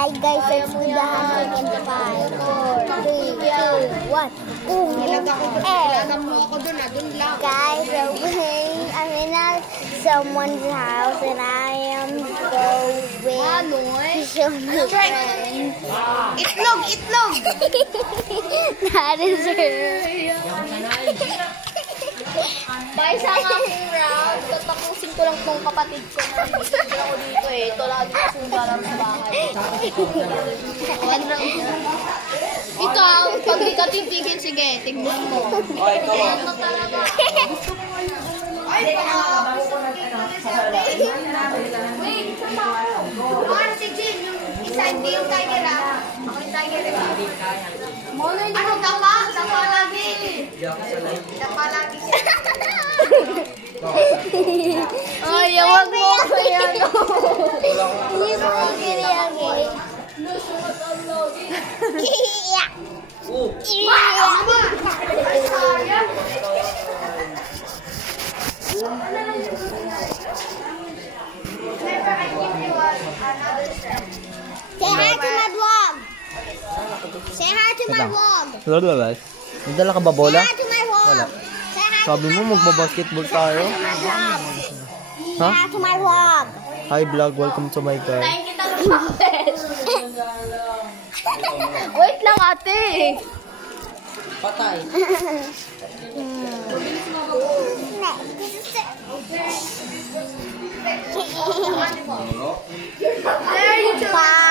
Hi guys, let's do the handshake in 5, 4, 3, 2, 1. Ilagam mo ako dun, dun lang. Guys, I'm in someone's house and I am going to show my friends. Itlog! Itlog! That is her. By sa aking round, tatapusin ko lang tong kapatid ko na hindi ako dito eh. Ito lang dito sunda lang sa bahay. Ikaw, pag di ka titigil, sige, tignan mo. Ano talaga? Ay, wait, isa pa ako. Ano si Jim? Isa hindi yung tiger ah. Ako yung tiger eh. Ano, tapa? Tapa lagi. Tapa lagi siya. Ay, wag mo ko yan. Hindi mo ko kiniyagi. Iyak. Sayang. Never I give you another step. Say hi to my vlog. Say hi to my vlog. Lord, guys. Nagdala ka ba bola? Say hi to my vlog. Wala. Say hi Sabi mo magbabasketball tayo. to my vlog. Say Ha? hi to my vlog. Hi vlog, welcome to my car. Tayo kita ng bakit. Wait lang ate. Patay. Bye.